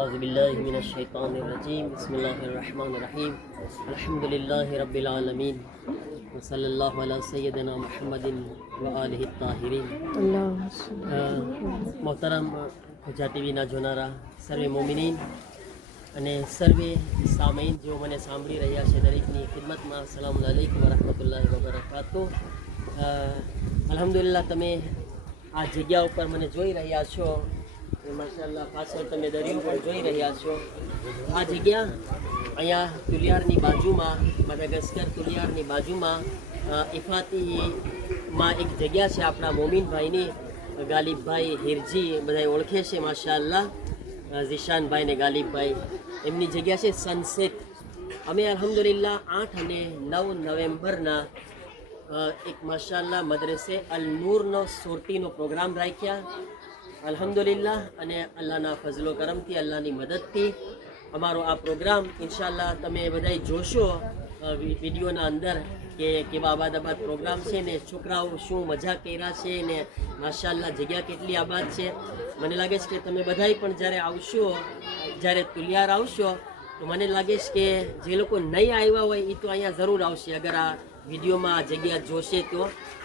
औज़ुबिल्लाहि मिनश्शैतानिर्रजीम बिस्मिल्लाहिर्रहमानिर्रहीम अल्हम्दुलिल्लाहि रब्बिल आलमीन व सल्लल्लाहु अला सय्यदिना मुहम्मदिन व आलिहि ताहिरीन। मोहतरम गुजरात ટીવીના જોનારા સર્વે મોમિનીન અને સર્વે સામઈન જેઓ મને સાંભળી રહ્યા છે દરેકની ખિદમતમાં અસ્સલામુ અલૈકુમ વરહમતુલ્લાહિ વબરકાતુહ। અલ્હમ્દુલિલ્લાહ તમે આ જગ્યા ઉપર મને જોઈ રહ્યા છો, માશાઅલ્લાહ પાછળ તમે દરિયો પણ જોઈ રહ્યા છો। આ જગ્યા અહીંયા તુલિયારની બાજુમાં, મડાગાસ્કર તુલિયારની બાજુમાં ઇફાતીમાં એક જગ્યા છે આપણા મોમીનભાઈની, ગાલિબભાઈ હિરજી બધા ઓળખે છે માશાઅલ્લાહ, ઝિશાનભાઈ ને ગાલિબભાઈ, એમની જગ્યા છે સનસેટ। અમે અલ્હમ્દુલિલ્લાહ 8 અને 9 નવેમ્બરના એક માશાઅલ્લાહ મદરસે અલ નૂરનો સોરતીનો પ્રોગ્રામ રાખ્યા અલ્હમ્દુલિલ્લાહ। અને અલ્લાહના ફઝલો કરમથી, અલ્લાહની મદદથી અમારો આ પ્રોગ્રામ ઇન્શાઅલ્લાહ તમે બધાય જોશો વિડીયોના અંદર કે કેવા આબાદ પ્રોગ્રામ છે ને છોકરાઓ શું મજા કર્યા છે ને માશાઅલ્લાહ જગ્યા કેટલી આબાદ છે। મને લાગે છે કે તમે બધાય પણ જ્યારે આવશો, જ્યારે તુલિયાર આવશો તો મને લાગે છે કે જે લોકો નહીં આવ્યા હોય એ તો અહીંયા જરૂર આવશે અગર આ વિડીયોમાં આ જગ્યા જોશે તો।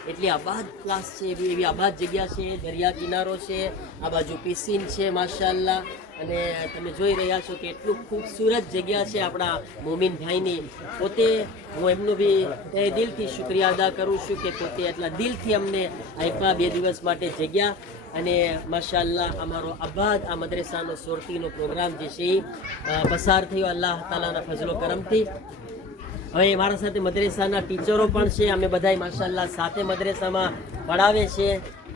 એટલી આબાદ ક્લાસ છે, એવી આબાદ જગ્યા છે, દરિયા કિનારો છે, આ બાજુ પિસિન છે માશાઅલ્લાહ। અને તમે જોઈ રહ્યા છો કે એટલું ખૂબસૂરત જગ્યા છે આપણા મોમીનભાઈની। પોતે હું એમનું બી દિલથી શુક્રિયા અદા કરું છું કે પોતે એટલા દિલથી અમને આપ્યા 2 દિવસ માટે જગ્યા। અને માશાઅલ્લાહ અમારો આબાદ આ મદ્રેસાનો સોરતીનો પ્રોગ્રામ જે છે એ પસાર થયો અલ્લાહ તાલાના ફઝલો કરમથી। હવે મારા સાથે મદ્રેસાના ટીચરો પણ છે, અમે બધાય માશાઅલ્લાહ સાથે મદ્રેસામાં ભણાવે છે,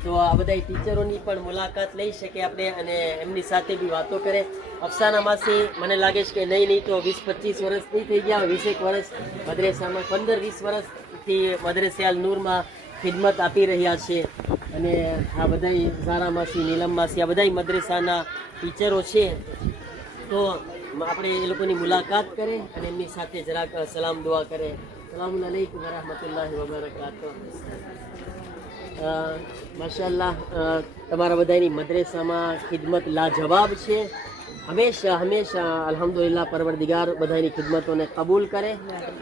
તો આ બધા ટીચરોની પણ મુલાકાત લઈ શકે આપણે અને એમની સાથે બી વાતો કરે। અફસાના માસી મને લાગે છે કે નહીં તો 20-25 વર્ષ નહીં થઈ ગયા, 20 વર્ષ મદ્રેસામાં, 15-20 વર્ષથી મદ્રેસે અલ નૂરમાં ખિદમત આપી રહ્યા છે। અને આ બધાય ઝારા માસી, નીલમ માસી, આ બધાય મદ્રેસાના ટીચરો છે, તો આપણે એ લોકોની મુલાકાત કરે અને એમની સાથે જરાક સલામ દુઆ કરે। અસ્સલામુ અલૈકુમ વરહમતુલ્લાહિ વબરકાતુહ। માશાઅલ્લાહ તમારા બધાની મદ્રેસામાં ખિદમત લાજવાબ છે। હંમેશા અલ્હમ્દુલિલ્લાહ પરવરદિગાર બધાની ખિદમતોને કબૂલ કરે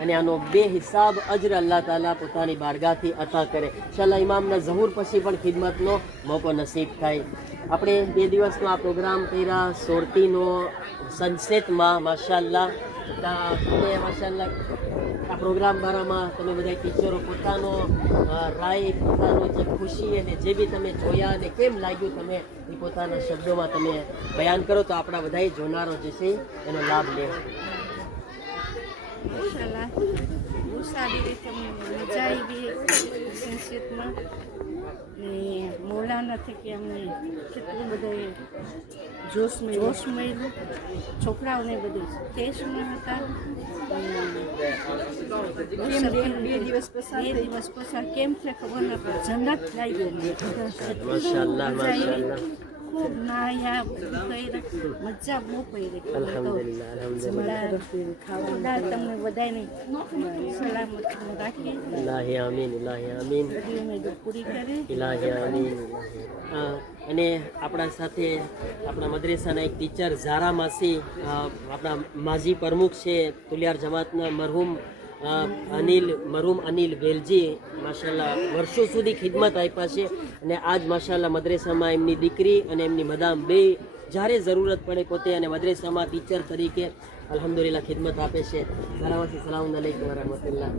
અને આનો બેહિસાબ અજર અલ્લાહ તાલા પોતાની બારગાહથી અતા કરે। ઇન્શાઅલ્લાહ ઇમામના ઝહૂર પછી પણ ખિદમતનો મોકો નસીબ થાય। આપણે 2 દિવસનો આ પ્રોગ્રામ કર્યા સોરતીનો સનસેટમાં માશાઅલ્લાહ। માશાઅલ્લાહ આ પ્રોગ્રામ બારામાં તમે બધા ટીચરો પોતાનો રાય, પોતાનો જે ખુશી અને જે બી તમે જોયા અને કેમ લાગ્યું તમે એ પોતાના શબ્દોમાં તમે બયાન કરો તો આપણા બધાય જોનારો જે છે એનો લાભ લે। માશાઅલ્લાહ બહુ સારી રીતે મજા આવી સંસ્કૃતમાં ને મૌલાના થકી અમને કેટલું બધા જોશ મળ્યું, છોકરાઓને બધું ટેસ્ટમાં હતા। 2 દિવસ પસાર કેમ છે ખબર ન પડે, જન્નત લાગી માશાઅલ્લાહ માશાઅલ્લાહ ખૂબ નાયા મજા બહુ પડી। અલ્હમ્દુલિલ્લાહ અલ્હમ્દુલિલ્લાહ તમને બધાને સલામત રાખી, ઇલાહી આમીન, ઇલાહી આમીન, પૂરી કરે, ઇલાહી આમીન। અને આપણા સાથે આપણા મદ્રેસાના એક ટીચર ઝારા માસી, આપણા માજી પ્રમુખ છે તુલિયાર જમાતના મરહૂમ અનિલ વેલજી, માશાઅલ્લાહ વર્ષો સુધી ખિદમત આપ્યા છે અને આજ માશાઅલ્લાહ મદ્રેસામાં એમની દીકરી અને એમની મદામ બે જ્યારે જરૂરત પડે પોતે અને મદ્રેસામાં ટીચર તરીકે અલ્હમ્દુલિલ્લાહ ખિદમત આપે છે। ઝારામાસી સલામ અલૈકુમ વરહમતુલ્લાહ।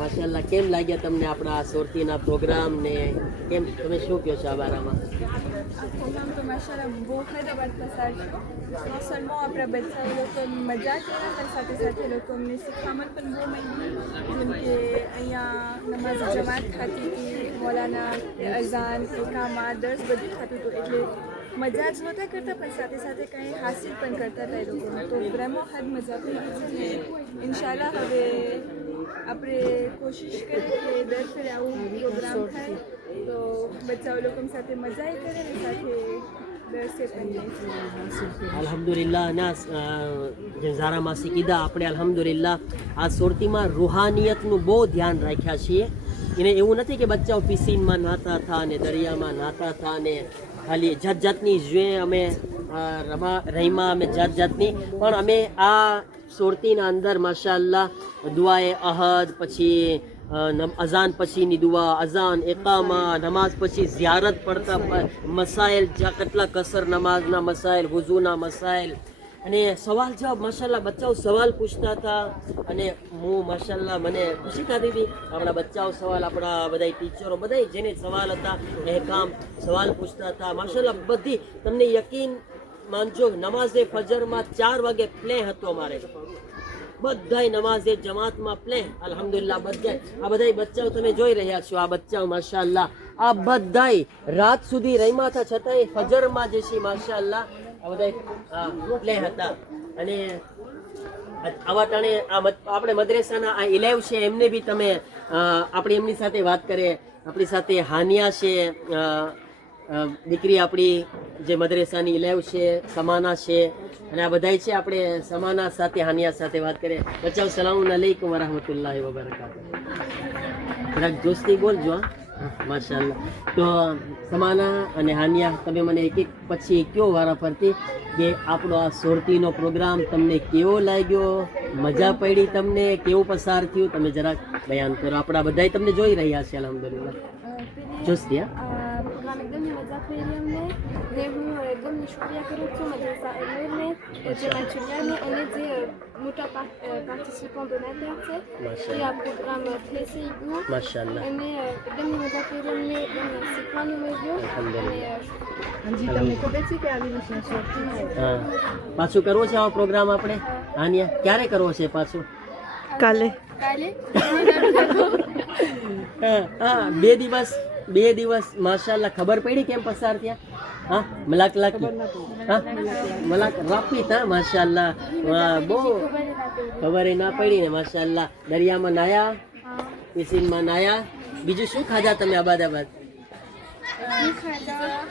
માશાઅલ્લાહ કેમ લાગ્યા તમને આપણા આ સોરતીના પ્રોગ્રામ ને કેમ, તમે શું કહો છો આ બારામાં? આ પ્રોગ્રામ તો માશાઅલ્લાહ બહુ ખરાબ પસાર છે। મોસલમાં આપણા બચ્ચા લોકો મજા કરે પણ સાથે સાથે લોકો અમને શીખવામાં પણ બહુ મળ્યું, જેમ કે અહીંયા નમાઝ જમાત થતી હતી, મૌલાના અઝાન, એકામા, દર્સ બધું થતું હતું, એટલે મજા જ નહોતા કરતા પણ સાથે સાથે કંઈ હાસિલ પણ કરતા હતા એ લોકોને, તો બ્રહ્મો હદ મજા કરી છે ને ઇન્શાઅલ્લાહ હવે આપણે કોશિશ કરીએ કે દર ફેરે આવું પ્રોગ્રામ થાય તો બચ્ચાઓ લોકો સાથે મજા કરે ને સાથે દર્સે પણ અલ્હમ્દુલિલ્લાહ ના ઝારા માસી કીધા આપણે અલ્હમ્દુલિલ્લાહ આ સોરતીમાં રૂહાનિયતનું બહુ ધ્યાન રાખ્યા છીએ। એને એવું નથી કે બચ્ચાઓ પિસિનમાં નાહતા હતા અને દરિયામાં નાહતા હતા અને ખાલી જાતની જે અમે રહીમાં અમે જાતની, પણ અમે આ સુરતીના અંદર માશાઅલ્લાહ દુઆએ અહદ, પછી અઝાન પછીની દુઆ, અઝાન, એકામા, નમાઝ પછી ઝિયારત પડતા મસાઇલ, કેટલા કસર નમાઝના મસાઇલ, વુઝુના મસાઇલ અને સવાલ જવાબ માશાઅલ્લાહ બચ્ચાઓ સવાલ પૂછતા હતા અને હું માશાઅલ્લાહ મને ખુશી થતી હતી. આપણા બચ્ચાઓ સવાલ, આપણા બધા ટીચરો બધા જેને સવાલ હતા ehકામ સવાલ પૂછતા હતા માશાઅલ્લાહ. બધી તમને યકીન માનજો, નમાઝે ફજરમાં 4 વાગે પ્લે હતો અમારે, બધાય નમાઝે જમાતમાં પ્લે. અલ્હમ્દુલિલ્લાહ બધાય આ બધાય બચ્ચાઓ તમે જોઈ રહ્યા છો, આ બચ્ચાઓ માશાઅલ્લાહ આ બધાય રાત સુધી રહીમાં હતા છતાંય ફજરમાં જે છે માશાઅલ્લાહ આ બધા પ્લે હતા. અને આવા ટાણે આપણે મદ્રેસાના આ ઇલેવ છે એમને બી તમે આપણે એમની સાથે વાત કરીએ. આપણી સાથે હાનિયા છે, દીકરી આપણી જે મદ્રેસાની ઇલેવ છે, સમાના છે અને આ બધાય છે. આપણે સમાના સાથે હાનિયા સાથે વાત કરીએ. બચ્ચાઓ સલામ અલૈકુમ વરહમતુલ્લાહિ વબરકાતુહ. જરાક જોશથી બોલજો. માશાઅલ્લાહ. તો સમાના અને હાનિયા, તમે મને એક એક પછી કયો વારા ફરતી કે આપણો આ સુરતીનો પ્રોગ્રામ તમને કેવો લાગ્યો, મજા પડી તમને, કેવું પસાર થયું, તમે જરાક બયાન કરો. આપણા બધાય તમને જોઈ રહ્યા છે અલ્હમ્દુલિલ્લાહ. જોશથી પ્રોગ્રામ એકદમ મજા પડી અમને ને હું એકદમ શુક્રિયા કરું છું મદ્રસા અનૂરને, જે મંચુરિયાને અને જે મોટા પાર્ટિસિપન્ટ બનાવ્યા છે. એ આ પ્રોગ્રામ થઈ ગયું માશાઅલ્લાહ. અને એકદમ મજા પડી અમને, એકદમ શીખવાનું મળ્યું. હજી તમને ખબર છે કે આવી રીતના શોર્ટ હા, પાછું કરવો છે આવો પ્રોગ્રામ આપણે હાનિયા? ક્યારે કરવો છે પાછું? કાલે કાલે હા, 2 દિવસ માશાઅલ્લાહ. ખબર પડી કેમ પસાર થયા? હા, મલાક લાકી, હા મલાક રાપી તા માશાઅલ્લાહ. બહુ ખબર ના પડી ને માશાઅલ્લાહ. દરિયામાં નાયા, પિસિનમાં નાયા. બીજું શું ખાધા તમે આબાદાબાદ?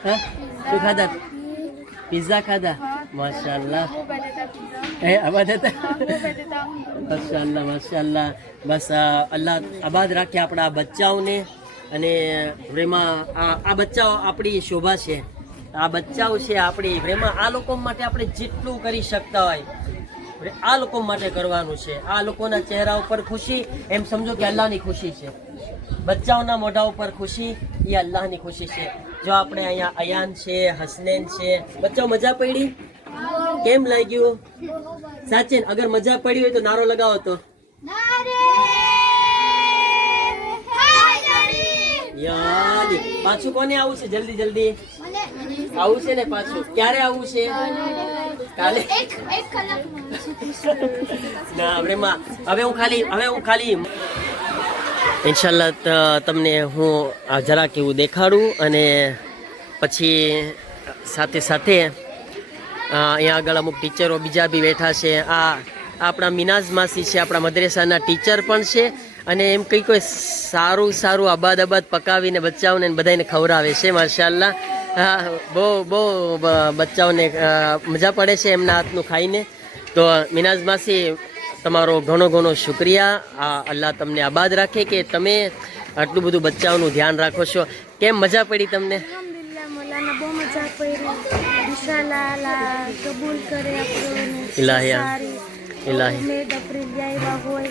હા, શું ખાધા? પિઝા ખાધા માશાઅલ્લાહ. આબાદ હતા માશાઅલ્લાહ માશાઅલ્લાહ. બસ અલ્લાહ આબાદ રાખે આપણા બચ્ચાઓને. અને પ્રેમા આ બચ્ચાઓ આપણી શોભા છે, આ બચ્ચાઓ છે આપણી પ્રેમા. આ લોકો માટે આપણે જેટલું કરી શકતા હોય આ લોકો માટે કરવાનું છે. આ લોકોના ચહેરા ઉપર ખુશી, એમ સમજો કે અલ્લાહની ખુશી છે. બચ્ચાઓના મોઢા ઉપર ખુશી એ અલ્લાહની ખુશી છે. જો આપણે અહીંયા અયાન છે, હસનૈન છે, બચ્ચાઓ મજા પડી? કેમ લાગ્યું? સાચે અગર મજા પડી હોય તો નારો લગાવો તો. યાદ પાછું કોને આવું છે? જલ્દી જલ્દી આવું છે ને પાછું? ક્યારે આવું છે? કાલે. ના પ્રેમા, હવે હું ખાલી ઇન્શાલ્લાહ તમને હું જરાક એવું દેખાડું અને પછી સાથે સાથે અહીંયા આગળ અમુક ટીચરો બીજા બી બેઠા છે. આ આપણા મિનાઝ માસી છે, આપણા મદ્રેસાના ટીચર પણ છે અને એમ કંઈ કોઈ સારું આબાદ પકાવીને બચ્ચાઓને બધાને ખવડાવે છે માશાઅલ્લાહ. બહુ બચ્ચાઓને મજા પડે છે એમના હાથનું ખાઈને. તો મિનાઝ માસી, તમારો ઘણો શુક્રિયા. અલ્લાહ તમને આબાદ રાખે કે તમે આટલું બધું બચ્ચાઓનું ધ્યાન રાખો છો. કેમ મજા પડી તમને? અલ્હમ્દુલિલ્લાહ મોલાના બહુ મજા પડી. ઇન્શાઅલ્લાહ અલ્લાહ કબૂલ કરે આપણને. ઇલાહિયા ઇલાહી ઉમેદ અપ્રિલ આવ્યા હોય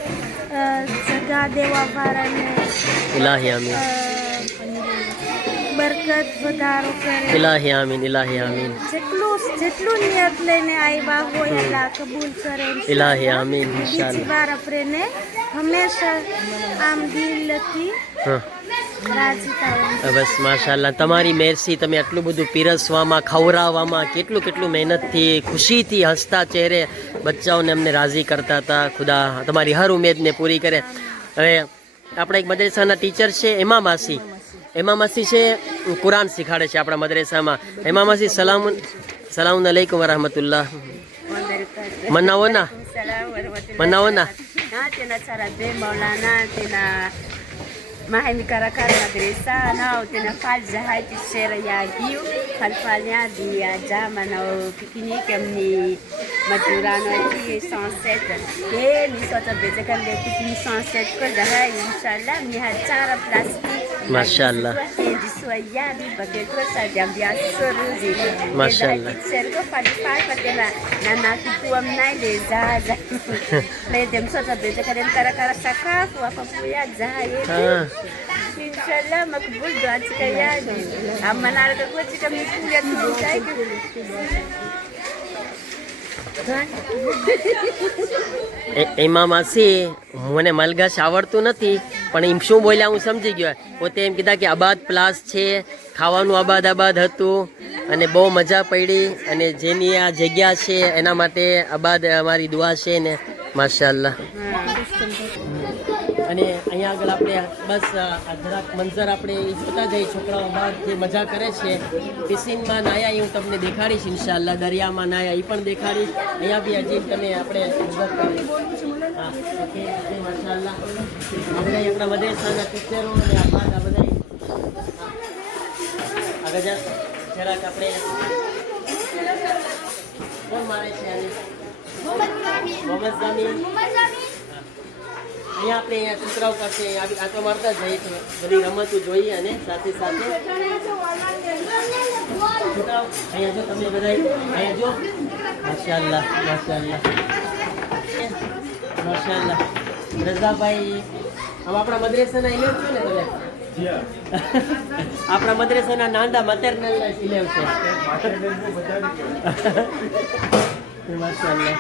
સગા દેવા વાળાને ઇલાહી આમીન બરકત વધારો કરે. ઇલાહી આમીન ઇલાહી આમીન જેટલું નિયત લઈને આવ્યા હોય અલ્લાહ કબૂલ કરે. ઇલાહી આમીન બીજી ઇન્શાઅલ્લાહ. વાર આપણે હંમેશા આમ દિલથી રાજી થવાનું. બસ માશાઅલ્લાહ, તમારી મહેરસી. તમે આટલું બધું પીરસવામાં, ખવડાવવામાં કેટલું મહેનતથી, ખુશીથી, હસતા ચહેરે બચ્ચાઓને અમને રાજી કરતા હતા. ખુદા તમારી હર ઉમેદને પૂરી કરે. હવે આપણા એક મદ્રેસાના ટીચર છે એમા માસી છે, કુરાન શીખાડે છે આપણા મદ્રેસામાં. એમા માસી સલામ અલૈકુમ વરહમતુલ્લાહ. મનાવો ના tena tsara be Maulana, tena mahay mikarakara madrasa anao, tena faly zahay tisera Yagiu, falifaly aby ajamanao pikiniky amin'ny Madorano aty 107. Nisaotra betsaka an'ilay pikiniky 107 koa zahay, inshallah mihady tsara plasy Mashallah. Di suayadi pakai kosa jam biasa soruzi. Mashallah. Sergo pada papa kena nana kuam nai de zaza. Le dem sota beja karen kara sakafu apa puya zaye. Ah. Inshallah makbul doa sekalian. Amanar ke kuat kita mesti tu saya. એમાં માસી મને મલગાશ આવડતું નથી પણ એમ શું બોલ્યા હું સમજી ગયો પોતે એમ કીધા કે આબાદ પ્લાસ છે ખાવાનું આબાદ હતું અને બહુ મજા પડી અને જેની આ જગ્યા છે એના માટે આબાદ અમારી દુઆ છે ને માશાઅલ્લાહ અને અહીંયા આગળ આપણે બસ આ જરાક મંઝર આપણે એ જોતા જઈએ છોકરાઓ બહાર જે મજા કરે છે પિસિનમાં નાયા એ હું તમને દેખાડીશ ઇન્શાઅલ્લાહ દરિયામાં નાયા એ પણ દેખાડીશ અહીંયા બી હજી તમે આપણે નજર કરી હા ઓકે માશાઅલ્લાહ આપણે આપણા મદ્રેસાના ટીચરો અને આ બધા આગળ જરાક આપણે કોણ મારે છે આને મોહમ્મદ જામી અહીંયા આપણે છોકરાઓ પાસે આટો મારતા જઈએ તો બધી રમતો જોઈએ અને સાથે સાથે છોકરાઓ અહીંયા જો તમે બધા અહીંયા જો માશાઅલ્લાહ માશાઅલ્લાહ રઝાભાઈ આમ આપણા મદ્રેસાના ઇલેવ છો ને તમે આપણા મદ્રેસાના નાંદા મતેરનલ ઇલેવ છે માશાઅલ્લાહ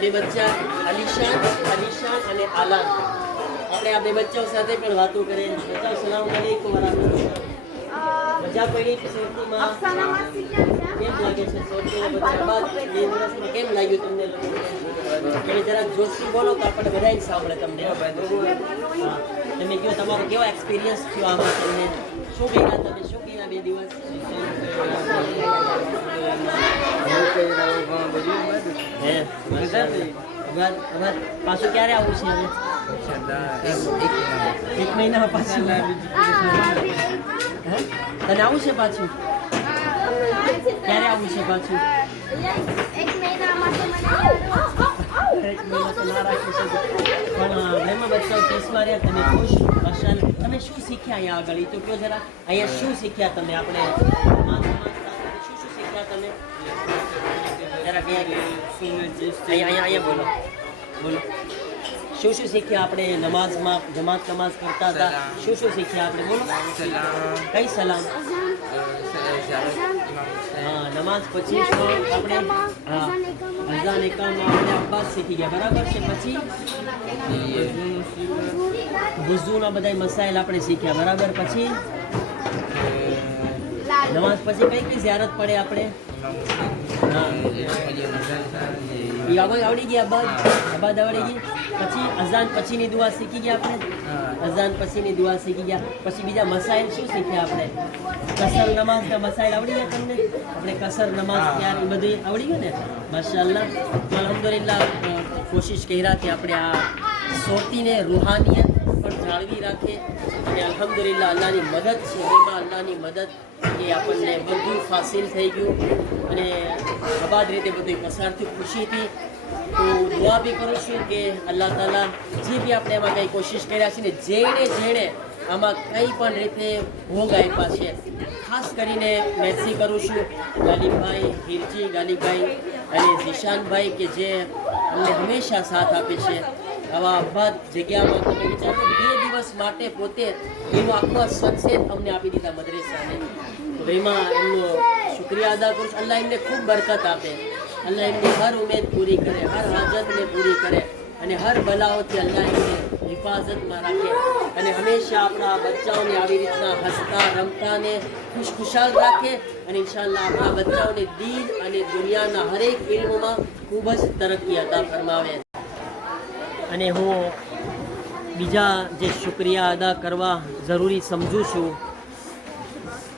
બે બચ્ચા અલીશાન અને આલાન આપણે આ બે બચ્ચાઓ સાથે પણ વાતો કરીએ બચ્ચાઓ સલામ અલૈકુમ વરાહમતુલ્લાહ મજા પડી સોરતીમાં કેમ લાગે છે સોરતીમાં બધા બાદ બે દિવસમાં કેમ લાગ્યું તમને તમે જરાક જોશથી બોલો તો આપણે બધાય સાંભળે તમને તમે કહો તમારો કેવો એક્સપિરિયન્સ થયો આમાં તમને શું કર્યા બે દિવસ પાછું ક્યારે આવું છે હવે એક મહિનામાં પાછું તને આવું છે પાછું ક્યારે આવું છે પાછું એક મહિના તો ના રાખી શકો પણ ઘરમાં બચ્ચાઓ કેસમાં રહ્યા તમે ખુશ માશાઅલ્લાહ તમે શું શીખ્યા અહીંયા આગળ એ તો કહો જરા અહીંયા શું શીખ્યા તમે આપણે શું શીખ્યા તમે જરા અહીંયા બોલો શું શીખ્યા આપણે નમાઝમાં જમાત નમાઝ કરતા હતા શું શીખ્યા આપણે બોલો કઈ સલામ હા નમાઝ પછી આપણે હા અઝાન એકામમાં આપણે અબ્બાસ શીખી ગયા બરાબર છે પછી વુઝુના બધા મસાઇલ આપણે શીખ્યા બરાબર પછી નમાઝ પછી કઈ ઝિયારત પડે આપણે આવડી ગઈ અબાદ આવડી ગઈ પછી અઝાન પછીની દુઆ શીખી ગયા આપણે અઝાન પછીની દુઆ શીખી ગયા પછી બીજા મસાઇલ શું શીખ્યા આપણે કસર નમાઝના મસાઇલ આવડી ગયા તમને આપણે કસર નમાઝ ત્યારે બધું આવડી ગયું ને માશાઅલ્લાહ અલ્હમ્દુલિલ્લાહ કોશિશ કર્યા કે આપણે આ સોતીને રૂહાનિયત પણ જાળવી રાખે અને અલ્હમ્દુલિલ્લાહ અલ્લાહની મદદ છે એમાં અલ્લાહની મદદ કે આપણને બધું ફાસિલ થઈ ગયું અને આબાદ રીતે બધું પસારથી ખુશીથી તો દુઆ બી કરું છું કે અલ્લાહ તાલા જે બી આપણે એમાં કંઈ કોશિશ કર્યા છે ને જેણે આમાં કંઈ પણ રીતે ભોગ આપ્યા છે ખાસ કરીને મેસી કરું છું ગાલિબભાઈ હિરજી ગાલિબભાઈ અને ઝિશાનભાઈ કે જે અમને હંમેશા સાથ આપે છે આવા આબાદ જગ્યામાં તમે વિચારો 2 દિવસ માટે પોતે એનો આખો સનસેટ અમને આપી દીધા મદ્રેસાને તો એમાં એમનો શુક્રિયા અદા કરું છું અલ્લાહ એમને ખૂબ બરકત આપે અલ્લાહ એમની હર ઉમેદ પૂરી કરે હર હાજતને પૂરી કરે અને હર બલાઓથી અલ્લાહ એમને હિફાજતમાં રાખે અને હંમેશા આપણા બચ્ચાઓને આવી રીતના હસતા રમતા ને ખુશખુશાલ રાખે અને ઇન્શાઅલ્લાહ આપણા બચ્ચાઓને દીન અને દુનિયાના હરેક ઇલ્મમાં ખૂબ જ તરક્કી અતા ફરમાવે અને હું બીજા જે શુક્રિયા અદા કરવા જરૂરી સમજું છું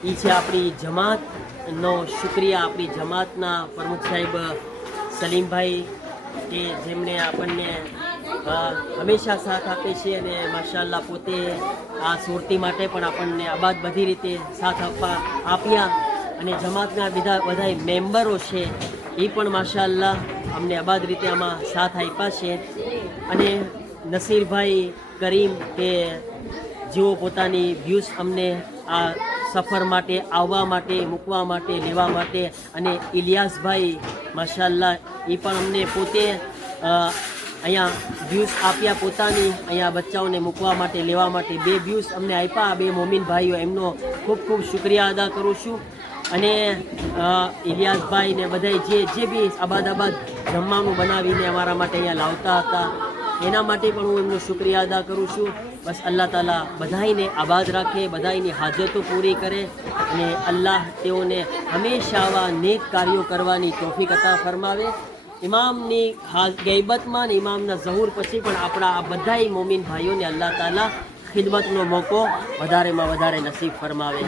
એ છે આપણી જમાતનો શુક્રિયા આપણી જમાતના પ્રમુખ સાહેબ સલીમભાઈ કે જેમણે આપણને હંમેશા સાથ આપે છે અને માશાઅલ્લાહ પોતે આ સુરતી માટે પણ આપણને આબાદ બધી રીતે સાથ આપ્યા અને જમાતના બધા મેમ્બરો છે એ પણ માશાઅલ્લાહ અમને આબાદ રીતે આમાં સાથ આપ્યા છે. અને નસીરભાઈ કરીમ કે જેઓ પોતાની વ્યૂઝ અમને આ સફર માટે આવવા માટે મૂકવા માટે લેવા માટે અને ઇલિયાસભાઈ માશાઅલ્લાહ એ પણ અમને પોતે અહીંયા વ્યૂઝ આપ્યા પોતાની અહીંયા બચ્ચાઓને મૂકવા માટે લેવા માટે 2 વ્યૂઝ અમને આપ્યા. 2 મોમીન ભાઈઓ એમનો ખૂબ ખૂબ શુક્રિયા અદા કરું છું. અને ઇલિયાસભાઈ ને બધા જે બી આબાદ જમવાનું બનાવીને અમારા માટે અહીંયા લાવતા હતા એના માટે પણ હું એમનો શુક્રિયા અદા કરું છું. બસ અલ્લાહ તાલા બધાઈને આબાદ રાખે, બધાની હાજતો પૂરી કરે અને અલ્લાહ તેઓને હંમેશા આવા નેક કાર્યો કરવાની તૌફીક અતા ફરમાવે. ઇમામની ગૈબતમાં ને ઇમામના ઝહૂર પછી પણ આપણા આ બધાય મોમીન ભાઈઓને અલ્લાહ તાલા ખિદમતનો મોકો વધારેમાં વધારે નસીબ ફરમાવે.